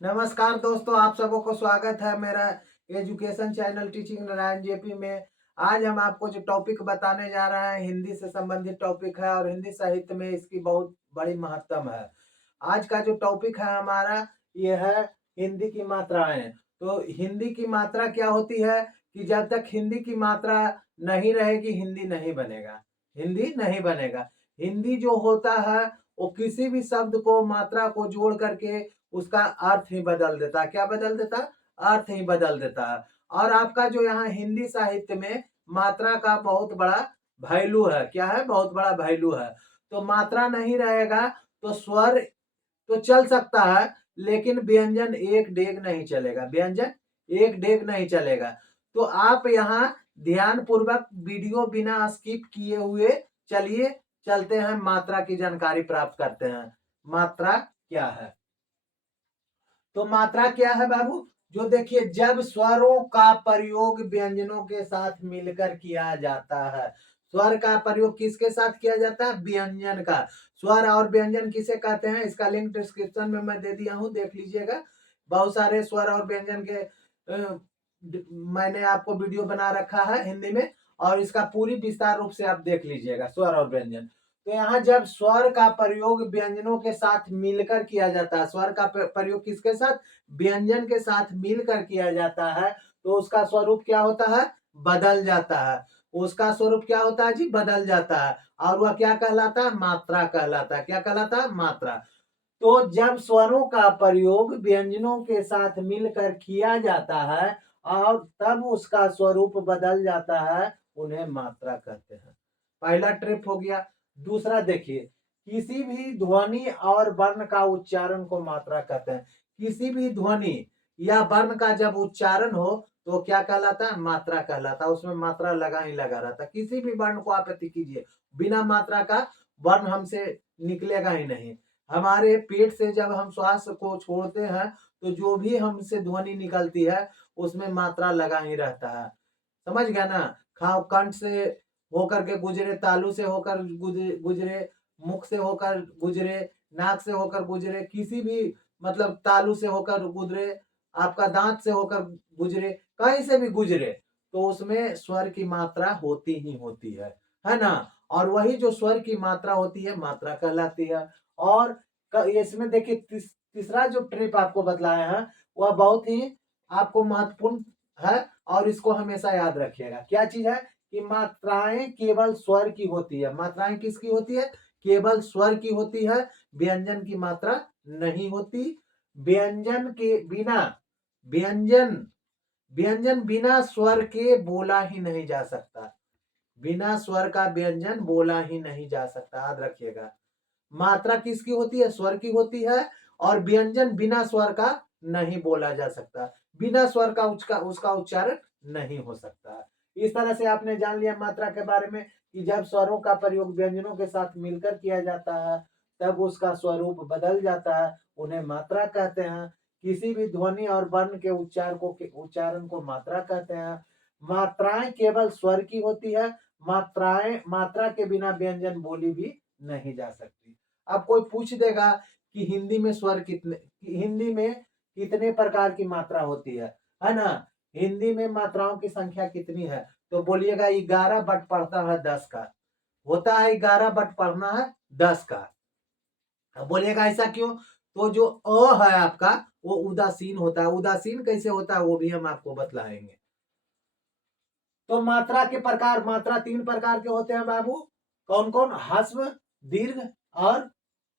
नमस्कार दोस्तों, आप सबों को स्वागत है मेरा education channel teaching Narayan JP में। आज हम आपको जो टॉपिक बताने जा रहे हैं हिंदी से संबंधित टॉपिक है और हिंदी साहित्य में इसकी बहुत बड़ी महत्व है। आज का जो टॉपिक है हमारा ये है हिंदी की मात्राएं। तो हिंदी की मात्रा क्या होती है कि जब तक हिंदी की मात्रा नहीं रहेगी हिंदी नहीं बनेगा। हिंदी नहीं बनेगा। हिंदी जो होता है वो किसी भी शब्द को मात्रा को जोड़ करके उसका अर्थ ही बदल देता है। क्या बदल देता है? अर्थ ही बदल देता है। और आपका जो यहाँ हिंदी साहित्य में मात्रा का बहुत बड़ा वैल्यू है। क्या है? बहुत बड़ा वैल्यू है। तो मात्रा नहीं रहेगा तो स्वर तो चल सकता है, लेकिन व्यंजन एक डेग नहीं चलेगा। व्यंजन एक डेग नहीं चलेगा। तो आप यहाँ ध्यान पूर्वक वीडियो बिना स्किप किए हुए चलिए चलते हैं, मात्रा की जानकारी प्राप्त करते हैं। मात्रा क्या है? तो मात्रा क्या है बाबू? जो देखिए, जब स्वरों का प्रयोग व्यंजनों के साथ मिलकर किया जाता है। स्वर का प्रयोग किसके साथ किया जाता है? व्यंजन का। स्वर और व्यंजन किसे कहते हैं? इसका लिंक डिस्क्रिप्शन में मैं दे दिया हूं, देख लीजिएगा। बहुत सारे स्वर और व्यंजन के मैंने आपको वीडियो बना रखा है हिंदी में, और इसका पूरी विस्तार रूप से आप देख लीजिएगा, स्वर और व्यंजन। तो यहाँ जब स्वर का प्रयोग व्यंजनों के साथ मिलकर किया जाता है, स्वर का प्रयोग किसके साथ? व्यंजन के साथ मिलकर किया जाता है, तो उसका स्वरूप क्या होता है? बदल जाता है। उसका स्वरूप क्या होता है जी? बदल जाता है। और वह क्या कहलाता है? मात्रा कहलाता है। क्या कहलाता है? मात्रा। तो जब स्वरों का प्रयोग व्यंजनों के साथ मिलकर किया जाता है और तब उसका स्वरूप बदल जाता है, उन्हें मात्रा कहते हैं। पहला ट्रिप हो गया। दूसरा देखिए, किसी भी ध्वनि और वर्ण का उच्चारण को मात्रा कहते हैं। किसी भी ध्वनि या वर्ण का जब उच्चारण हो तो क्या कहलाता है? मात्रा कहलाता है। उसमें मात्रा लगा ही लगा रहता है। किसी भी वर्ण को आप अति कीजिए, बिना मात्रा का वर्ण हमसे निकलेगा ही नहीं। हमारे पेट से जब हम श्वास को छोड़ते हैं तो जो भी हमसे ध्वनि निकलती है उसमें मात्रा लगा ही रहता है। समझ गया ना? खाओ कंठ से होकर के गुजरे, तालू से होकर गुजरे, मुख से होकर गुजरे, नाक से होकर गुजरे, किसी भी मतलब तालू से होकर गुजरे, आपका दांत से होकर गुजरे, कहीं से भी गुजरे, तो उसमें स्वर की मात्रा होती ही होती है ना? और वही जो स्वर की मात्रा होती है मात्रा कहलाती है। और इसमें देखिए तीसरा जो ट्रिप आपको बतलाया है वह बहुत ही आपको महत्वपूर्ण है, और इसको हमेशा याद रखिएगा। क्या चीज है? कि मात्राएं केवल स्वर की होती है। मात्राएं किसकी होती है? केवल स्वर की होती है। व्यंजन की मात्रा नहीं होती। व्यंजन के बिना व्यंजन व्यंजन बिना स्वर के बोला ही नहीं जा सकता। बिना स्वर का व्यंजन बोला ही नहीं जा सकता, याद रखिएगा। मात्रा किसकी होती है? स्वर की होती है। और व्यंजन बिना स्वर का नहीं बोला जा सकता। बिना स्वर का उसका उच्चारण नहीं हो सकता। इस तरह से आपने जान लिया मात्रा के बारे में कि जब स्वरों का प्रयोग व्यंजनों के साथ मिलकर किया जाता है तब उसका स्वरूप बदल जाता है, उन्हें मात्रा कहते हैं। किसी भी ध्वनि और वर्ण के उच्चारण को मात्रा कहते हैं। मात्राएं केवल स्वर की होती है। मात्रा के बिना व्यंजन बोली भी नहीं जा सकती। अब कोई पूछ देगा कि हिंदी में कितने प्रकार की मात्रा होती है ना? हिंदी में मात्राओं की संख्या कितनी है? तो बोलिएगा 11 बट पढ़ता है 10 का। होता है 11 बट पढ़ना है 10 का। अब बोलिएगा ऐसा क्यों? तो जो है आपका वो उदासीन होता है। उदासीन कैसे होता है वो भी हम आपको बतलाएंगे। तो मात्रा के प्रकार, मात्रा 3 प्रकार के होते हैं बाबू। कौन कौन? ह्रस्व, दीर्घ और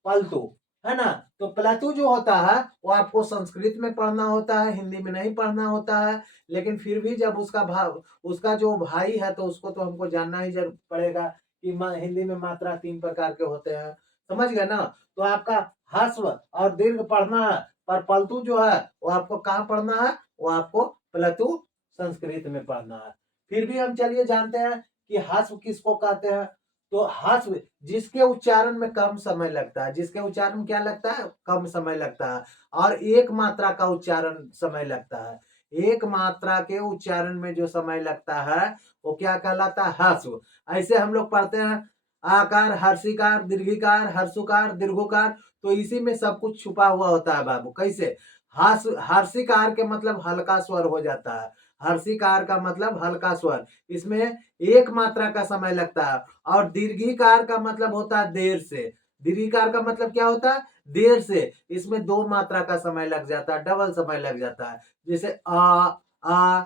पलटू, है ना? तो प्लतु जो होता है वो आपको संस्कृत में पढ़ना होता है, हिंदी में नहीं पढ़ना होता है। लेकिन फिर भी जब उसका जो भाई है तो उसको तो हमको जानना ही जरूर पड़ेगा कि हिंदी में मात्रा 3 प्रकार के होते हैं। समझ गए ना? तो आपका ह्रस्व और दीर्घ पढ़ना है, पर पलटू जो है वो आपको कहाँ पढ़ना है? वो आपको प्लतु संस्कृत में पढ़ना है। फिर भी हम चलिए जानते हैं कि ह्रस्व किसको कहते हैं। तो ह्रस्व जिसके उच्चारण में कम समय लगता है। जिसके उच्चारण में क्या लगता है? कम समय लगता है। और एक मात्रा का उच्चारण समय लगता है। एक मात्रा के उच्चारण में जो समय लगता है वो क्या कहलाता है? ह्रस्व। ऐसे हम लोग पढ़ते हैं आकार, हर्षिकार, दीर्घिकार, हर्षुकार, दीर्घोकार। तो इसी में सब कुछ छुपा हुआ होता है बाबू। कैसे? हर्षिकार के मतलब हल्का स्वर हो जाता है। हर्षिकार का मतलब हल्का स्वर, इसमें एक मात्रा का समय लगता है। और दीर्घिकार का मतलब होता है देर से। दीर्घिकार का मतलब क्या होता है? देर से। इसमें दो मात्रा का समय लग जाता है, डबल समय लग जाता है। जैसे आ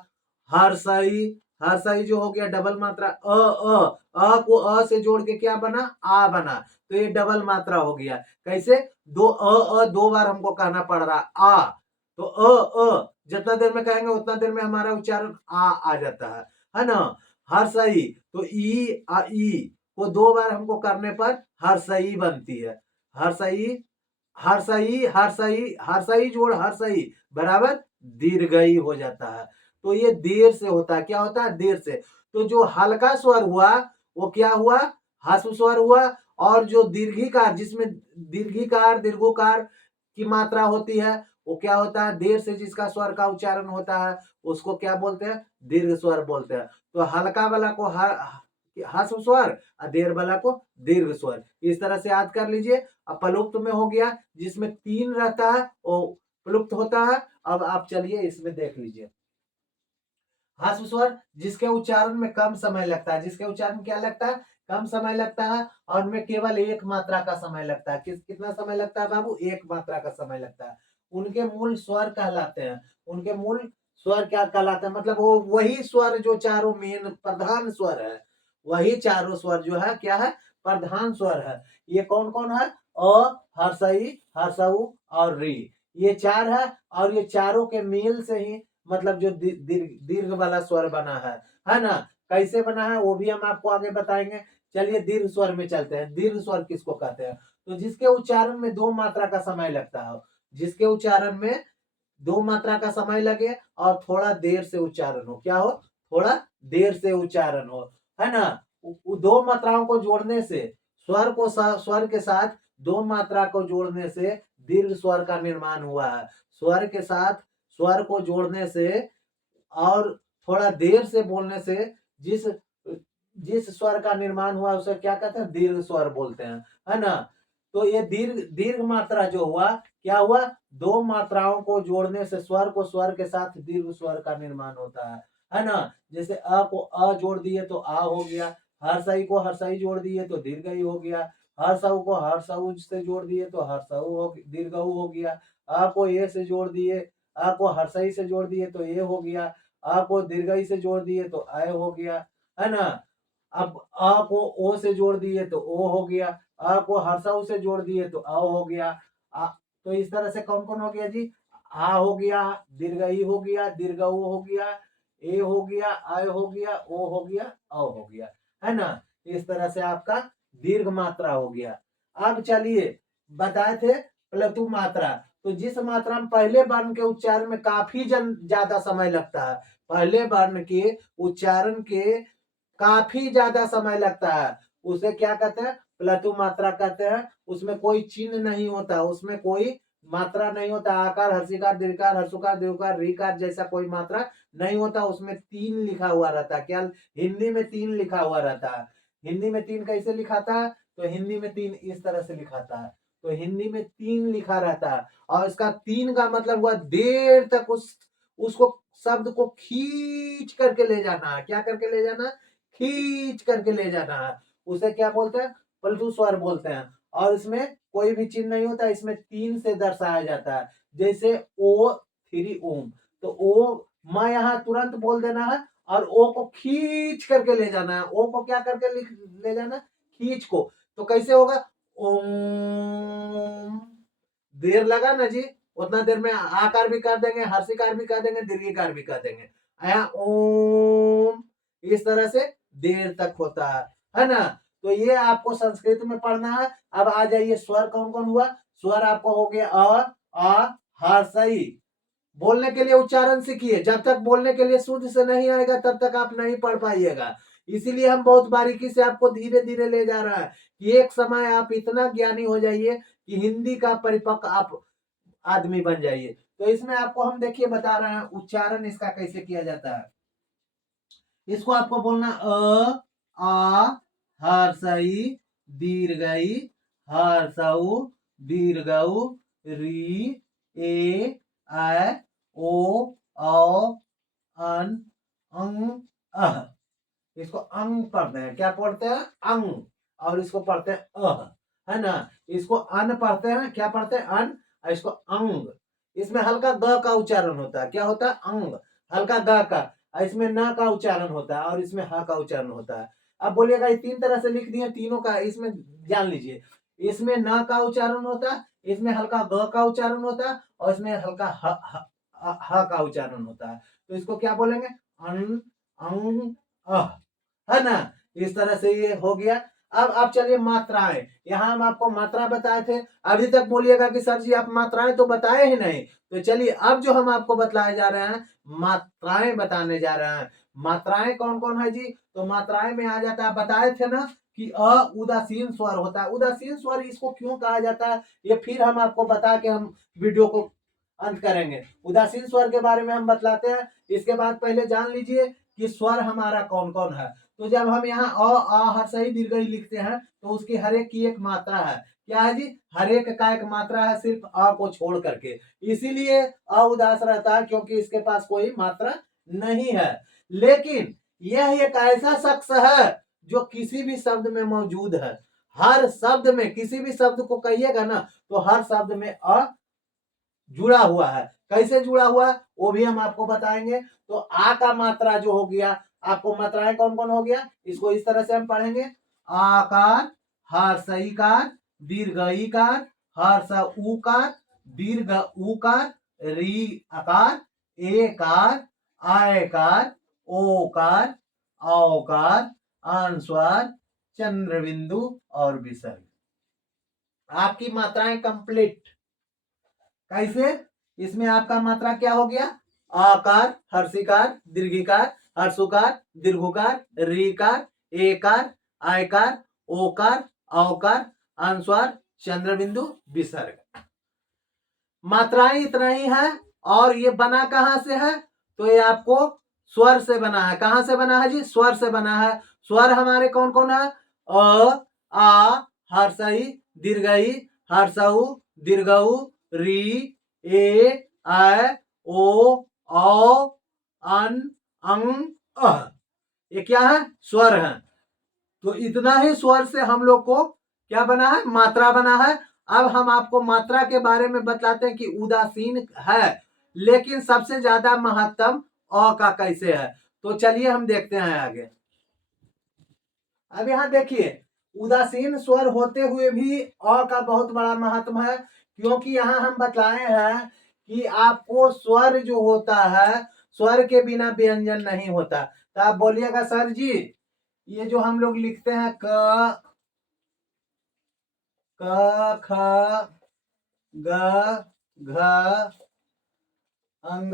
हर्षई, हर्षई जो हो गया डबल मात्रा। अ को अ से जोड़ के क्या बना? आ बना। तो ये डबल मात्रा हो गया। कैसे? दो बार हमको कहना पड़ रहा आ। तो जितना देर में कहेंगे उतना देर में हमारा उच्चारण आ जाता है ना। हर्षई, तो ई को दो बार हमको करने पर हर्षई बनती है। हर्षई, हर्षई, हर्षई, हर्षई जोड़ हर्षई बराबर दीर्घई हो जाता है। तो ये देर से होता है। क्या होता है? देर से। तो जो हल्का स्वर हुआ वो क्या हुआ? ह्रस्व स्वर हुआ। और जो दीर्घिकार, जिसमें दीर्घिकार दीर्घोकार की मात्रा होती है, वो क्या होता है? देर से जिसका स्वर का उच्चारण होता है उसको क्या बोलते हैं? दीर्घ स्वर बोलते हैं। तो हल्का वाला को ह्रस्व स्वर और देर वाला को दीर्घ स्वर। इस तरह से याद कर लीजिए। अब प्लुप्त में हो गया, जिसमें तीन रहता है वो प्लुप्त होता है। अब आप चलिए इसमें देख लीजिए। ह्रस्व स्वर जिसके उच्चारण में कम समय लगता है, जिसके उच्चारण में क्या लगता है? कम समय लगता है। और उनमें केवल एक मात्रा का समय लगता है। कितना समय लगता है बाबू? एक मात्रा का समय लगता है। उनके मूल स्वर कहलाते हैं। उनके मूल स्वर क्या कहलाते हैं? मतलब वो वही स्वर जो चारों मेन प्रधान स्वर है, वही चारों स्वर जो है क्या है? प्रधान स्वर है। ये कौन कौन है? अ, हर्षई, हर्षऊ और री। ये चार है। और ये चारों के मेल से ही मतलब जो दीर्घ वाला स्वर बना है ना। कैसे बना है वो भी हम आपको आगे बताएंगे। चलिए दीर्घ स्वर में चलते हैं। दीर्घ स्वर किसको कहते हैं? तो जिसके उच्चारण में दो मात्रा का समय लगता है, जिसके उच्चारण में दो मात्रा का समय लगे और थोड़ा देर से उच्चारण हो। क्या हो? थोड़ा देर से उच्चारण हो, है ना। दो मात्राओं को जोड़ने से स्वर के साथ दो मात्रा को जोड़ने से दीर्घ स्वर का निर्माण हुआ है। स्वर के साथ स्वर को जोड़ने से और थोड़ा देर से बोलने से जिस जिस स्वर का निर्माण हुआ उसे क्या कहते हैं? दीर्घ स्वर बोलते हैं, है ना। तो ये दीर्घ दीर्घ मात्रा जो हुआ, क्या हुआ? दो मात्राओं को जोड़ने से स्वर को स्वर के साथ दीर्घ स्वर का निर्माण होता है ना। जैसे अ को अ जोड़ दिए तो आ हो गया। हर्षई को हर्षई जोड़ दिए तो दीर्घई हो गया। हर्षऊ को हर्षऊ से जोड़ दिए तो हर्षऊ हो दीर्घऊ हो गया। अ को ए से जोड़ दिए, अ को हर्षई से जोड़ दिए तो ए हो गया। अ को दीर्घई से जोड़ दिए तो अय हो गया, है ना। अब अ को ओ से जोड़ दिए तो ओ हो गया। अ को हर्षऊ से जोड़ दिए तो अ हो गया। तो इस तरह से कौन कौन हो गया जी? आ हो गया, दीर्घई हो गया, दीर्घऊ हो गया, ए हो गया, आय हो गया, ओ हो गया, अ हो गया, है ना। इस तरह से आपका दीर्घ मात्रा हो गया। अब चलिए बताए थे प्लतु मात्रा। तो जिस मात्रा में पहले वर्ण के उच्चारण में काफी ज्यादा समय लगता है, पहले वर्ण के उच्चारण के काफी ज्यादा समय लगता है, उसे क्या कहते हैं? प्लतु मात्रा कहते हैं। उसमें कोई चिन्ह नहीं होता, उसमें कोई मात्रा नहीं होता। आकार, हर्षिकार, दीर्घकार, हर्षुकार, दीर्घकार, रीकार जैसा कोई मात्रा नहीं होता। उसमें तीन लिखा हुआ रहता है। क्या? हिंदी में तीन लिखा हुआ रहता है। हिंदी में तीन कैसे लिखाता है? तो हिंदी में तीन इस तरह से लिखाता है। तो हिंदी में तीन लिखा रहता है। और इसका तीन का मतलब हुआ देर तक उसको शब्द को खींच करके ले जाना है। क्या करके ले जाना? खींच करके ले जाना है। उसे क्या बोलते हैं? पलटू स्वर बोलते हैं। और इसमें कोई भी चिन्ह नहीं होता, इसमें तीन से दर्शाया जाता है। जैसे ओ थ्री ओम, तो ओ मैं यहाँ तुरंत बोल देना है और ओ को खींच करके ले जाना है। ओ को क्या करके ले जाना? खींच को। तो कैसे होगा? ओम। देर लगा ना जी, उतना देर में आकार भी कर देंगे, हर्षिकार भी कर देंगे, दीर्घिकार भी कर देंगे। आया ओम। इस तरह से देर तक होता है ना। तो ये आपको संस्कृत में पढ़ना है। अब आ जाइए स्वर कौन कौन हुआ। स्वर आपको हो गया आ हर्षई। बोलने के लिए उच्चारण सीखिए। जब तक बोलने के लिए शुद्ध से नहीं आएगा तब तक आप नहीं पढ़ पाइएगा। इसीलिए हम बहुत बारीकी से आपको धीरे धीरे ले जा रहा है कि एक समय आप इतना ज्ञानी हो जाइए कि हिंदी का परिपक्व आप आदमी बन जाइए। तो इसमें आपको हम देखिए बता रहे हैं उच्चारण इसका कैसे किया जाता है। इसको आपको बोलना आ हर्षई दीर्घई हर्षऊ दीर्घऊ री ए ऐ ओ औ अन अंग अह। इसको अंग पढ़ते हैं, क्या पढ़ते हैं? अंग। और इसको पढ़ते हैं अह, है ना। इसको अन पढ़ते हैं, क्या पढ़ते हैं? अन। और इसको अंग। इसमें हल्का ग का उच्चारण होता है, क्या होता है? अंग। हल्का ग का। और इसमें न का उच्चारण होता है और इसमें ह का उच्चारण होता है। अब बोलिएगा ये तीन तरह से लिख दिए, तीनों का इसमें जान लीजिए। इसमें न का उच्चारण होता है, इसमें हल्का ग का उच्चारण होता है और इसमें हल्का ह का उच्चारण होता है। तो इसको क्या बोलेंगे? अन अंग अह, है ना। इस तरह से ये हो गया। अब चलिए मात्राएं, यहाँ हम आपको मात्रा बताए थे। अभी तक बोलिएगा कि सर जी आप मात्राएं तो बताए ही नहीं। तो चलिए अब जो हम आपको बताए जा रहे हैं, मात्राएं बताने जा रहे हैं। मात्राएं कौन कौन है जी? तो मात्राएं में आ जाता है, बताए थे ना कि अ उदासीन स्वर होता है। उदासीन स्वर इसको क्यों कहा जाता है, ये फिर हम आपको बता के हम वीडियो को अंत करेंगे। उदासीन स्वर के बारे में हम बतलाते हैं। इसके बाद पहले जान लीजिए कि स्वर हमारा कौन कौन है। तो जब हम यहाँ अ आ हर्ष ई दीर्घ ई लिखते हैं तो उसकी हर एक की एक मात्रा है। क्या है जी? हर एक का एक मात्रा है, सिर्फ अ को छोड़ करके। इसीलिए अ उदास रहता है, क्योंकि इसके पास कोई मात्रा नहीं है। लेकिन यह एक ऐसा शख्स है जो किसी भी शब्द में मौजूद है। हर शब्द में, किसी भी शब्द को कहिएगा ना तो हर शब्द में अ जुड़ा हुआ है। कैसे जुड़ा हुआ है वो भी हम आपको बताएंगे। तो आ का मात्रा जो हो गया, आपको मात्राएं कौन कौन हो गया, इसको इस तरह से हम पढ़ेंगे। आकार, हर्ष ईकार, दीर्घ ईकार, हर्ष उकार, दीर्घ उकार, री अकार, एकार, आयकार, ओकार, औकार, अनुस्वार, चंद्र बिंदु और विसर्ग। आपकी मात्राएं कंप्लीट। कैसे? इसमें आपका मात्रा क्या हो गया? आकार, हर्षिकार, दीर्घिकार, हर्षुकार, दीर्घुकार, रीकार, एकार, आयकार, ओकार, औकार, अनुस्वार, चंद्र बिंदु, विसर्ग। मात्राएं इतना ही है। और ये बना कहां से है? तो ये आपको स्वर से बना है। कहां से बना है जी? स्वर से बना है। स्वर हमारे कौन कौन है? अ, आ, हर्षई, दीर्घई, हर्षऊ, दीर्घऊ, री, ए, ऐ, ओ, औ, अन, अंग, अह। ये क्या है? स्वर है। तो इतना ही स्वर से हम लोग को क्या बना है? मात्रा बना है। अब हम आपको मात्रा के बारे में बताते हैं कि उदासीन है, लेकिन सबसे ज्यादा महत्तम अ का कैसे है। तो चलिए हम देखते हैं आगे। अब यहाँ देखिए, उदासीन स्वर होते हुए भी अ का बहुत बड़ा महत्व है, क्योंकि यहाँ हम बतलाए हैं कि आपको स्वर जो होता है, स्वर के बिना व्यंजन नहीं होता। तो आप बोलिएगा सर जी ये जो हम लोग लिखते हैं क ख ग घ अंग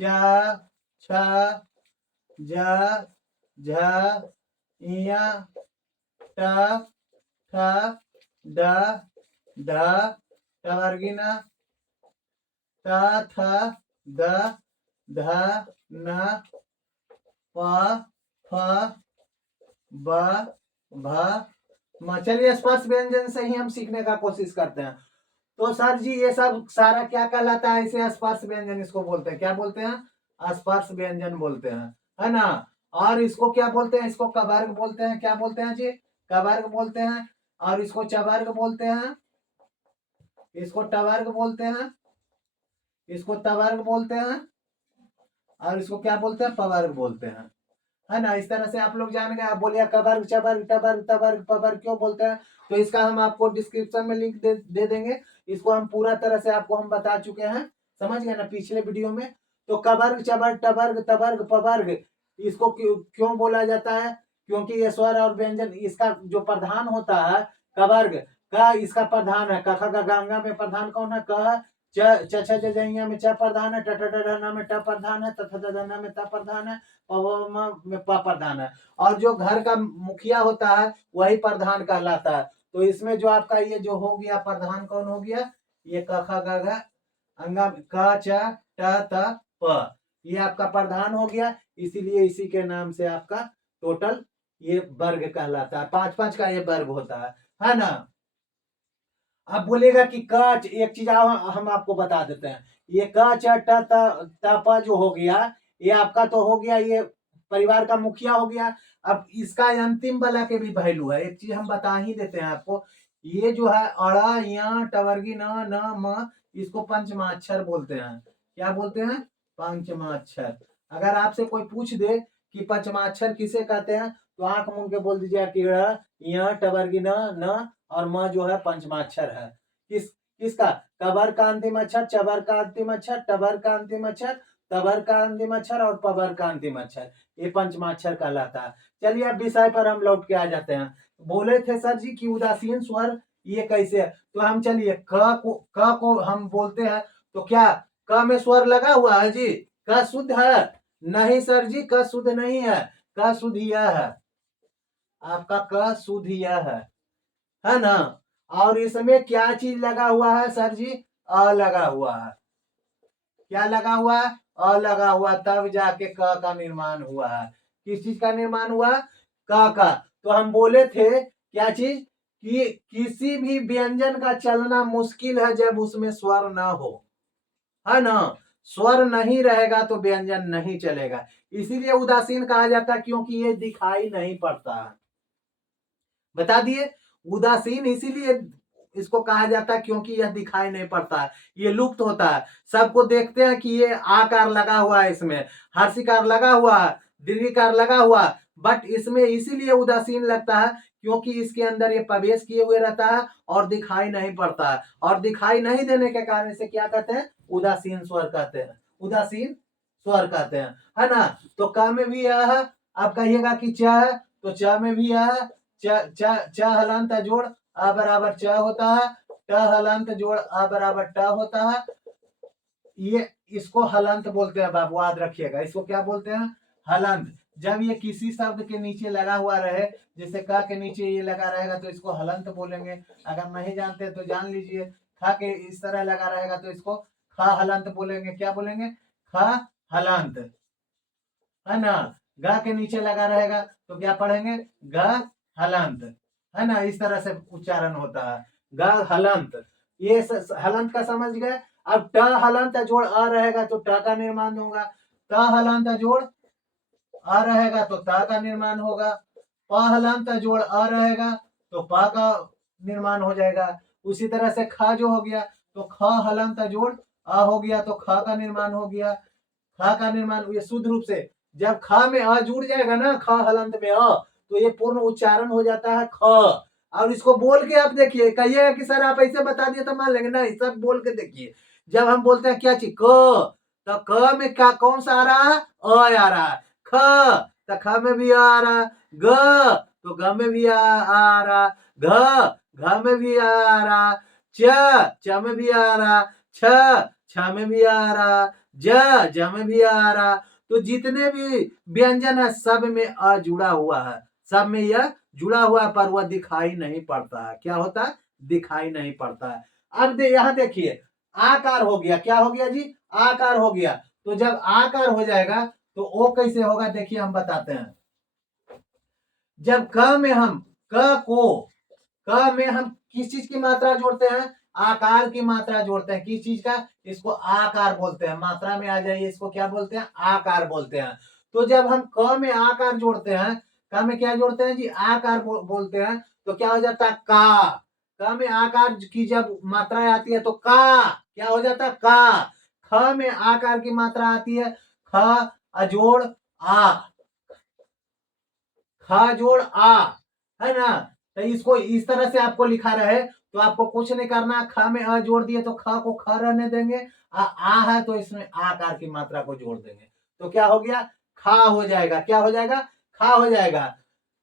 च छ ज झ इय ट ठ ड ढ टवर्गिन ट थ द ध न प फ ब भ म। चलिए स्पर्श व्यंजन से ही हम सीखने का कोशिश करते हैं। तो सर जी ये सब सारा क्या कहलाता है? इसे स्पर्श व्यंजन इसको बोलते हैं। क्या बोलते हैं? स्पर्श व्यंजन बोलते हैं, है ना। और इसको क्या बोलते हैं? इसको कवर्ग बोलते हैं। क्या बोलते हैं जी? कवर्ग बोलते हैं। और इसको चवर्ग बोलते हैं, इसको टवर्ग बोलते हैं, इसको तवर्ग बोलते हैं और इसको क्या बोलते हैं? पवर्ग बोलते हैं, है ना। इस तरह से आप लोग जान गए। आप बोलिए कवर्ग, चवर्ग, टवर्ग, तवर्ग, पवर्ग क्यों बोलते हैं? तो इसका हम आपको डिस्क्रिप्शन में लिंक दे देंगे। इसको हम पूरा तरह से आपको हम बता चुके हैं, समझ गए ना, पिछले वीडियो में। तो कवर्ग, चवर्ग, टवर्ग, तवर्ग, पवर्ग इसको क्यों बोला जाता है? क्योंकि ये स्वर और व्यंजन इसका जो प्रधान होता है, कवर्ग का इसका प्रधान है। क ख ग घ अंगा में प्रधान कौन है? क। च छ ज झ इया में च प्रधान है। ट ठ ड ढ में ट प्रधान है। त थ द ध में त प्रधान है। में प प्रधान है। और जो घर का मुखिया होता है वही प्रधान कहलाता है। तो इसमें जो आपका ये जो हो गया प्रधान कौन हो गया? ये क ख ग घ अंगा क च ट त प, ये आपका प्रधान हो गया। इसीलिए इसी के नाम से आपका टोटल ये वर्ग कहलाता है। 5 5 का ये वर्ग होता है ना। अब बोलेगा कि क, एक चीज हम आपको बता देते हैं, ये क च ट त त प जो हो गया, ये आपका तो हो गया, ये परिवार का मुखिया हो गया। अब इसका अंतिम वाला के भी वैल्यू है, एक चीज हम बता ही देते हैं आपको, ये जो है अड़ा या टवर्गी न न म, इसको पंचमाक्षर बोलते हैं। क्या बोलते हैं? पंचमाक्षर। अगर आपसे कोई पूछ दे कि पंचमाक्षर किसे कहते हैं, तो आंख मूंद के बोल दीजिए कि य टवर्गी न न और म जो है पंचमाक्षर है। किसका? कबर का अंतिम अक्षर, चबर का अंतिम अक्षर, टबर का अंतिम अक्षर, तबर का अंतिम अक्षर और पबर का अंतिम अक्षर, ये पंचमाक्षर कहलाता है। चलिए अब विषय पर हम लौट के आ जाते हैं। बोले थे सर जी कि उदासीन स्वर ये कैसे है, तो हम चलिए क को हम बोलते हैं, तो क्या क में स्वर लगा हुआ है जी? क शुद्ध है? नहीं सर जी, क शुद्ध नहीं है, क शुद्ध यह है, आपका क शुद्ध यह है ना? और इसमें क्या चीज लगा हुआ है सर जी? अ लगा हुआ है। क्या लगा हुआ है? अ लगा हुआ, तब जाके क का निर्माण हुआ है। किस चीज का निर्माण हुआ? क का। तो हम बोले थे क्या चीज कि किसी भी व्यंजन का चलना मुश्किल है जब उसमें स्वर ना हो, है ना? स्वर नहीं रहेगा तो व्यंजन नहीं चलेगा, इसीलिए उदासीन कहा जाता है, क्योंकि ये दिखाई नहीं पड़ता है। बता दिए, उदासीन इसीलिए इसको कहा जाता है क्योंकि यह दिखाई नहीं पड़ता है, ये लुप्त होता है। सबको देखते हैं कि ये आकार लगा हुआ है, इसमें हर्षिकार लगा हुआ है, दीर्घिकार लगा हुआ है, बट इसमें इसीलिए उदासीन लगता है क्योंकि इसके अंदर ये प्रवेश किए हुए रहता है और दिखाई नहीं पड़ता है, और दिखाई नहीं देने के कारण से क्या कहते हैं? उदासीन स्वर कहते हैं, उदासीन स्वर कहते हैं, है ना? तो क में भी यह है, आप कहिएगा कि च है, तो च में भी यह है, च हलंत जोड़ अ बराबर च होता है, ट हलंत जोड़ अ बराबर ट होता है। ये इसको हलंत बोलते हैं बाबू, याद रखिएगा, इसको क्या बोलते हैं? हलंत। जब ये किसी शब्द के नीचे लगा हुआ रहे, जैसे क के नीचे ये लगा रहेगा तो इसको हलंत बोलेंगे। अगर नहीं जानते तो जान लीजिए, ख के इस तरह लगा रहेगा तो इसको ख हलंत बोलेंगे। क्या बोलेंगे? ख हलंत, है ना? ग के नीचे लगा रहेगा तो क्या पढ़ेंगे? ग हलंत, है ना? इस तरह से उच्चारण होता है, ग हलंत। ये हलंत का समझ गए। अब ट हलंत जोड़ अ रहेगा तो ट का निर्माण होगा, त हलंत जोड़ अ रहेगा तो त का निर्माण होगा, प हलंत जोड़ अ रहेगा तो प का निर्माण हो जाएगा। उसी तरह से ख जो हो गया तो ख हलंत जोड़ अ हो गया तो ख का निर्माण हो गया। ख का निर्माण ये शुद्ध रूप से, जब ख में अ जुड़ जाएगा ना, ख हलंत में अ, तो ये पूर्ण उच्चारण हो जाता है ख। और इसको बोल के आप देखिए, कहिएगा कि सर आप ऐसे बता दिए तो मान लेंगे, नहीं, सब बोल के देखिए। जब हम बोलते हैं क्या चीज? क, तो क में क्या कौन सा आ रहा है? अ आ रहा है। ख, तो ख में भी आ रहा है। ग, तो ग में भी आ रहा। घ, घ में भी आ रहा। च में भी आ रहा। छ में भी आ रहा। ज में भी आ रहा। तो जितने भी व्यंजन है सब में अ जुड़ा हुआ है, सब में यह जुड़ा हुआ है, पर वह दिखाई नहीं पड़ता है। क्या होता है? दिखाई नहीं पड़ता है। अब यहां देखिए, आकार हो गया, क्या हो गया जी? आकार हो गया। तो जब आकार हो जाएगा तो ओ कैसे होगा, देखिए हम बताते हैं। जब क में हम क में हम किस चीज की मात्रा जोड़ते हैं? आकार की मात्रा जोड़ते हैं। किस चीज का? इसको आकार बोलते हैं। मात्रा में आ जाइए, इसको क्या बोलते हैं? आकार बोलते हैं। तो जब हम क में आकार जोड़ते हैं, क में क्या जोड़ते हैं जी? आकार बोलते हैं, तो क्या हो जाता है? का। क में आकार की जब मात्रा आती है तो का क्या हो जाता है? का। ख में आकार की मात्रा आती है, ख अजोड़ आ, ख जोड़ आ, है ना? तो इसको इस तरह से आपको लिखा रहे तो आपको कुछ नहीं करना। ख में अ जोड़ दिए तो ख को ख रहने देंगे, आ है तो इसमें आकार की मात्रा को जोड़ देंगे, तो क्या हो गया? खा हो जाएगा। क्या हो जाएगा? खा हो जाएगा।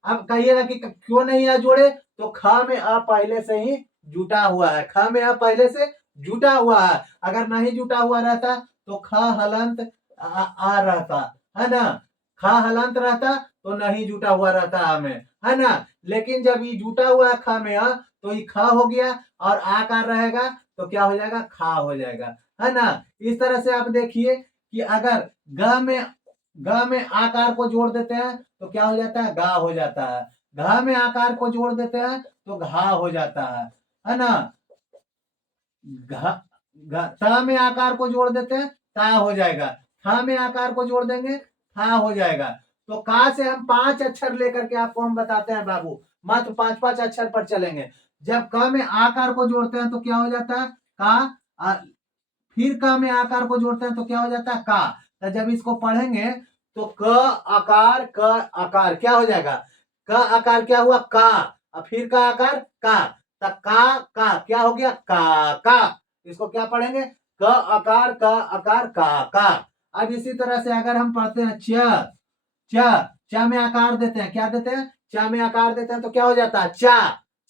अब कहिएगा कि क्यों नहीं आ जोड़े, तो ख में अ पहले से ही जुटा हुआ है। ख में अ पहले से जुटा हुआ है, अगर नहीं जुटा हुआ रहता तो ख हलंत आ रहता, है ना? ख हलंत रहता तो नहीं जुटा हुआ रहता हमें, है ना? लेकिन जब ये जुटा हुआ है ख में अ, तो ये ख हो गया और आकार रहेगा तो क्या हो जाएगा? खा हो जाएगा, है ना? इस तरह से आप देखिए कि अगर ग में आकार को जोड़ देते हैं तो क्या हो जाता है? गा हो जाता है। घ में आकार को जोड़ देते हैं तो घा हो जाता है ना? घ त में आकार को जोड़ देते हैं, ता हो जाएगा। थ में आकार को जोड़ देंगे, था हो जाएगा। तो का से हम 5 अक्षर लेकर के आपको हम बताते हैं बाबू, मात्र 5-5 अक्षर पर चलेंगे। जब क में आकार को जोड़ते हैं तो क्या हो जाता है का, फिर क में आकार को जोड़ते हैं तो क्या हो जाता है का। तो जब इसको पढ़ेंगे तो क आकार क्या हो जाएगा, क आकार क्या हुआ का, और फिर का आकार का, तो का क्या हो गया का। इसको क्या पढ़ेंगे, क आकार का। अब इसी तरह से अगर हम पढ़ते हैं च में आकार देते हैं, क्या देते हैं, च में आकार देते हैं तो क्या हो जाता है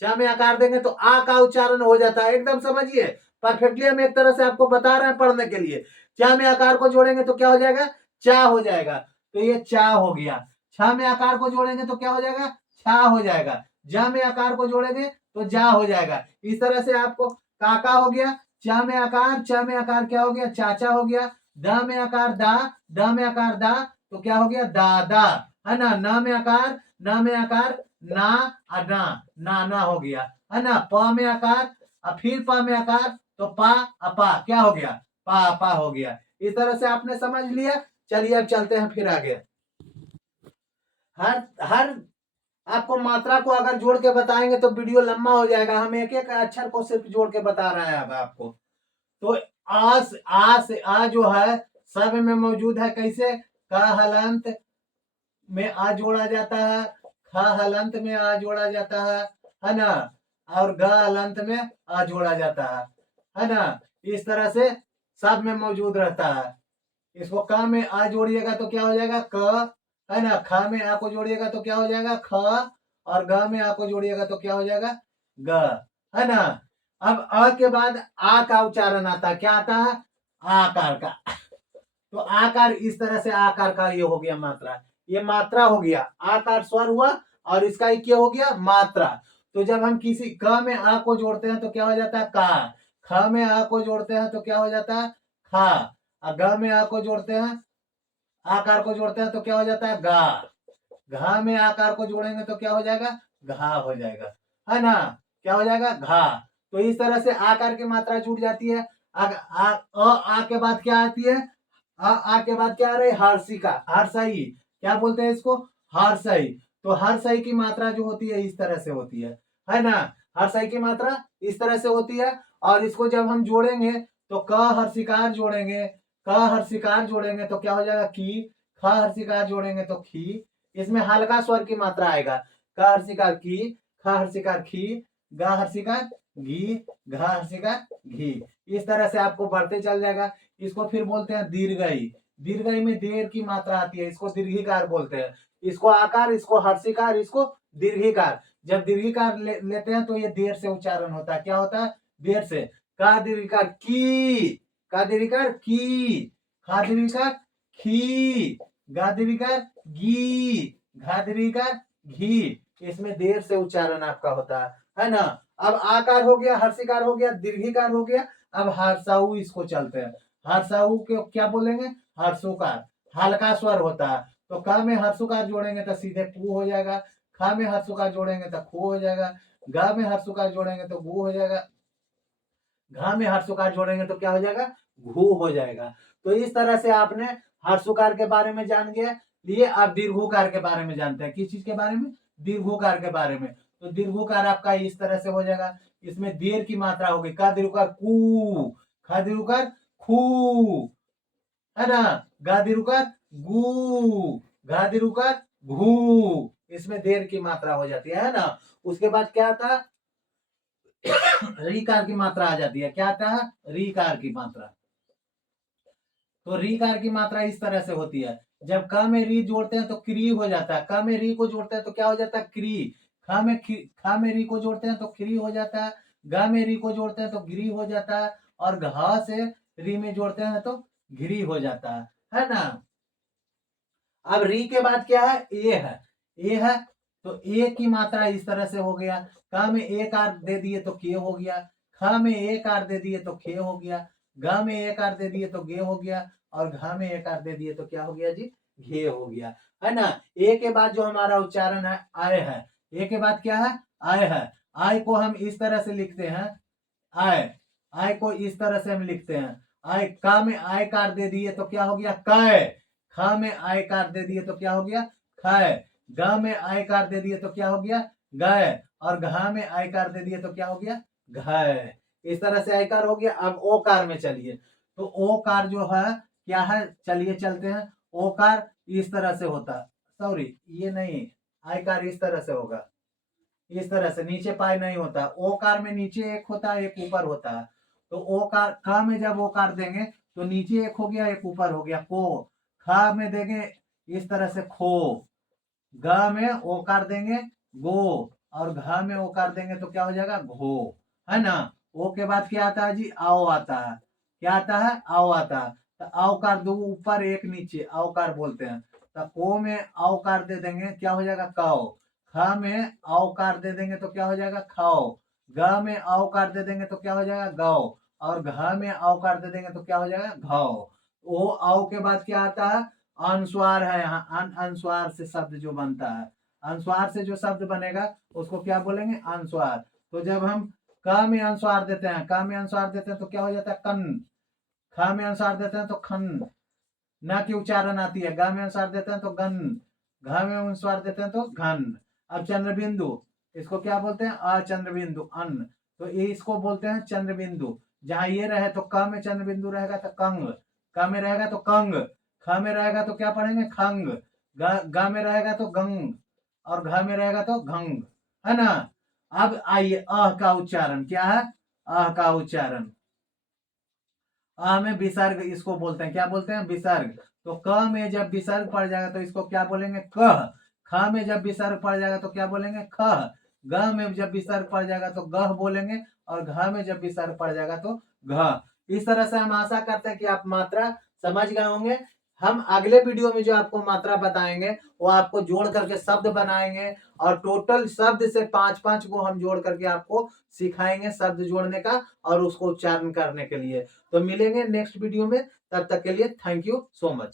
च में आकार देंगे तो आ का उच्चारण हो जाता है। एकदम समझिए परफेक्टली, हम एक तरह से आपको बता रहे हैं पढ़ने के लिए। च में आकार को जोड़ेंगे तो क्या हो जाएगा, चा हो जाएगा। तो ये चा हो गया। छ में आकार को जोड़ेंगे तो क्या हो जाएगा, छा हो जाएगा। ज में आकार को जोड़ेंगे तो जा हो जाएगा। इस तरह से आपको काका हो गया, च में आकार क्या हो गया, चाचा हो गया। द में आकार द में आकार दा, तो क्या हो गया दादा, है ना। न में आकार नाना हो गया, है ना। प में आकार, फिर प में आकार, तो पा अपा क्या हो गया, पापा हो गया। इस तरह से आपने समझ लिया। चलिए अब चलते हैं फिर आगे। हर हर आपको मात्रा को अगर जोड़ के बताएंगे तो वीडियो लंबा हो जाएगा। हम एक एक अक्षर को सिर्फ जोड़ के बता रहे हैं अब आपको। तो से आ जो है सब में मौजूद है। कैसे, का हलंत में आ जोड़ा जाता है, ख हलंत में आ जोड़ा जाता है ना, और ग हलंत में आ जोड़ा जाता है ना। इस तरह से सब में मौजूद रहता है। इसको क में आ जोड़िएगा तो क्या हो जाएगा क, है ना। ख में आ को जोड़िएगा तो क्या हो जाएगा ख, और ग में आ को जोड़िएगा तो क्या हो जाएगा ग, है ना। अब अ के बाद आ का उच्चारण आता है, क्या आता है, आकार का। तो आकार इस तरह से आकार का ये हो गया मात्रा, ये मात्रा हो गया। आकार स्वर हुआ और इसका क्या हो गया मात्रा। तो जब हम किसी क में आ को जोड़ते हैं तो क्या हो जाता है का, ख में आ को जोड़ते हैं तो क्या हो जाता है खा, और ग में आ को जोड़ते हैं, आकार को जोड़ते हैं तो क्या हो जाता है गा। घा में आकार को जोड़ेंगे तो क्या हो जाएगा घा हो जाएगा, है ना। क्या हो जाएगा घा। तो इस तरह से आकार की मात्रा जुड़ जाती है। आ के बाद क्या आती है, आ के बाद क्या आ रही है हर्षिका, हर्षई क्या बोलते हैं इसको, हर्षई। तो हर्षई की मात्रा जो होती है इस तरह से होती है ना। हर्षई की मात्रा इस तरह से होती है। और इसको जब हम जोड़ेंगे तो क हर्षिकार जोड़ेंगे, क हर्षिकार जोड़ेंगे तो क्या हो जाएगा की, ख हर्षिकार जोड़ेंगे तो खी। इसमें हल्का स्वर की मात्रा आएगा, क हर्षिकार की, ख हर्षिकार खी, ग हर्षिकार घी, घ हर्षिकार घी। इस तरह से आपको बढ़ते चल जाएगा। इसको फिर बोलते हैं दीर्घई। दीर्घई में देर की मात्रा आती है, इसको दीर्घिकार बोलते हैं। इसको आकार, इसको हर्षिकार, इसको दीर्घिकार। जब दीर्घिकार लेते हैं तो ये देर से उच्चारण होता है। क्या होता है देर से। का दीर्घिकार की, का दीर्घिकार की, खा दीर्घिकार खी, गा दीर्घिकार गी, घा दीर्घिकार घी। इसमें देर से उच्चारण आपका होता है ना। अब आकार हो गया, हर्षिकार हो गया, दीर्घिकार हो गया। अब हर्षाऊ इसको चलते हैं। हर्षाऊ के क्या बोलेंगे, हर्षुकार, हल्का स्वर होता है। तो क में हर्षुकार जोड़ेंगे तो सीधे कू हो जाएगा, ख में हर्षुकार जोड़ेंगे तो खू हो जाएगा, ग में हर्षुकार जोड़ेंगे तो गु हो जाएगा, घ में हर्षुकार जोड़ेंगे तो क्या हो जाएगा घू हो जाएगा। तो इस तरह से आपने हर्षुकार के बारे में जान गया। लिए अब दीर्घुकार के बारे में जानते हैं। किस चीज के बारे में, दीर्घुकार के बारे में। तो दीर्घुकार आपका इस तरह से हो जाएगा। इसमें देर की मात्रा होगी, का दीर्घुकार कू, खा दीर्घुकार खू, है ना। गा दीर्घुकार गू, घा दीर्घुकार घू। इसमें देर की मात्रा हो जाती है ना। उसके बाद क्या आता है रीकार की मात्रा आ जाती है। क्या आता है रीकार की मात्रा। तो रीकार की मात्रा इस तरह से होती है। जब क में री जोड़ते हैं तो क्री हो जाता है, क में री को जोड़ते हैं तो क्या हो जाता है क्री, ख में री को जोड़ते हैं तो क्री हो जाता है, ग में री को जोड़ते हैं तो गिरी हो जाता है, और घ से री में जोड़ते हैं तो घिरी हो जाता है ना। अब री के बाद क्या है ए है। तो ए की मात्रा इस तरह से हो गया। क में एक आर दे दिए तो के हो गया, ख में एक आर दे दिए तो खे हो गया, ग में एक आर दे दिए तो गे हो गया, और घ में एक आर दे दिए तो क्या हो गया जी घे हो गया, है ना। ए के बाद जो हमारा उच्चारण है आय है। ए के बाद क्या है आय है। आय को हम इस तरह से लिखते हैं आय, आय को इस तरह से हम लिखते हैं, आय का में आय कार दे दिए तो क्या हो गया कै, ख में आय कार दे दिए तो क्या हो गया खै, ग में आय कार दे दिए तो क्या हो गया गै, और घ में आय कार दे दिए तो क्या हो गया घै। इस तरह से आयकार हो गया। अब ओ कार में चलिए, तो ओ कार जो है क्या है, चलिए चलते हैं। ओ कार इस तरह से होता, सॉरी ये नहीं, आयकार इस तरह से होगा, इस तरह से नीचे पाई नहीं होता। ओ कार में नीचे एक होता है, एक ऊपर होता है। तो ओ कार क में जब ओ कार देंगे तो नीचे एक हो गया, एक ऊपर हो गया को। ख में देंगे इस तरह से खो, ग में ओकार देंगे गो, और घ में ओकार देंगे तो क्या हो जाएगा घो, है ना। ओ के बाद क्या आता है जी, आओ आता है। क्या आता है, आओ आता है। तो आओकार दो ऊपर एक नीचे, आओकार बोलते हैं। तो को में आओकार दे देंगे क्या हो जाएगा काओ, ख में आओकार दे देंगे तो क्या हो जाएगा खाओ, ग में आओकार दे देंगे तो क्या हो जाएगा गाओ, और घ में आओकार दे देंगे तो क्या हो जाएगा घाओ। ओ आओ के बाद क्या आता है, अनुस्वार है यहाँ, अनुस्वार से शब्द जो बनता है, अनुस्वार से जो शब्द बनेगा उसको क्या बोलेंगे अनुस्वार। तो जब हम क में अनुस्वार देते हैं, क में अनुस्वार देते हैं तो क्या हो जाता है कन, ख में अनुस्वार देते हैं तो खन, न की उच्चारण आती है। ग में अनुस्वार देते हैं तो गन, घ में अनुस्वार देते हैं तो घन। अब चंद्र बिंदु, इसको क्या बोलते हैं अचंद्र बिंदु अन्न, तो ये इसको बोलते हैं चंद्र बिंदु। जहां ये रहे तो क में चंद्र बिंदु रहेगा तो कंग, क में रहेगा तो कंग, ख में रहेगा तो क्या पढ़ेंगे खंग, ग में रहेगा तो गंग, और घ में रहेगा तो घंग, है ना। अब आइए अ का उच्चारण, क्या है अ का उच्चारण। अ में विसर्ग इसको बोलते हैं, क्या बोलते हैं विसर्ग। तो क में जब विसर्ग पड़ जाएगा तो इसको क्या बोलेंगे कह, ख में जब विसर्ग पड़ जाएगा तो क्या बोलेंगे खह, ग में जब विसर्ग पड़ जाएगा तो गह बोलेंगे, और घ में जब विसर्ग पड़ जाएगा तो घ। इस तरह से हम आशा करते हैं कि आप मात्रा समझ गए होंगे। हम अगले वीडियो में जो आपको मात्रा बताएंगे वो आपको जोड़ करके शब्द बनाएंगे, और टोटल शब्द से 5-5 को हम जोड़ करके आपको सिखाएंगे शब्द जोड़ने का और उसको उच्चारण करने के लिए। तो मिलेंगे नेक्स्ट वीडियो में, तब तक के लिए थैंक यू सो मच।